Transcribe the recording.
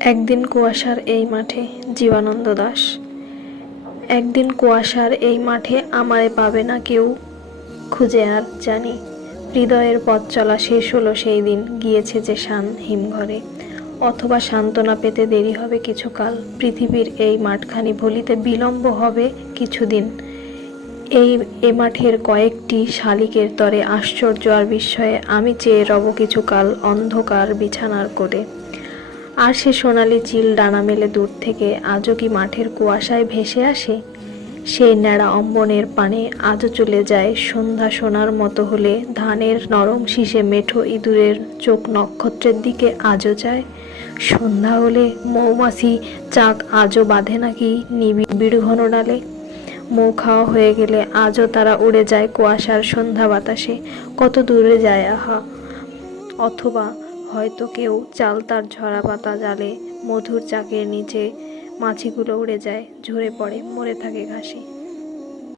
একদিন কুয়াশার এই মাঠে, জীবানন্দ দাস। একদিন কুয়াশার এই মাঠে আমারে পাবে না কেউ, খুঁজে আর জানি। হৃদয়ের পথ চলা শেষ হলো সেই দিন, গিয়েছে যে শান হিমঘরে। অথবা সান্ত্বনা পেতে দেরি হবে কিছুকাল, পৃথিবীর এই মাঠখানি ভুলিতে বিলম্ব হবে কিছুদিন। এই, এ মাঠের কয়েকটি শালিকের তরে আশ্চর্য আর বিস্ময়ে আমি চেয়ে রব কিছুকাল অন্ধকার বিছানার কোলে আর সে সোনালি চিল ডানা মেলে দূর থেকে আজও কি মাঠের কুয়াশায় ভেসে আসে? সেই ন্যাড়া অম্বনের পানে আজও চলে যায় সন্ধ্যা সোনার মতো হলে ধানের নরম শীষে মেঠো ইঁদুরের চোখ নক্ষত্রের দিকে আজও যায়। সন্ধ্যা হলে মৌমাছি চাক আজও বাঁধে নাকি নিবিড় ঘন ডালে? মৌ খাওয়া হয়ে গেলে আজও তারা উড়ে যায় কুয়াশার সন্ধ্যা বাতাসে। কত দূরে যায় আহা? অথবা হয়তো কেউ চাল তার ঝরা পাতা জালে, মধুর চাকের নিচে মাছিগুলো উড়ে যায়, ঝরে পড়ে, মরে থাকে ঘাসে।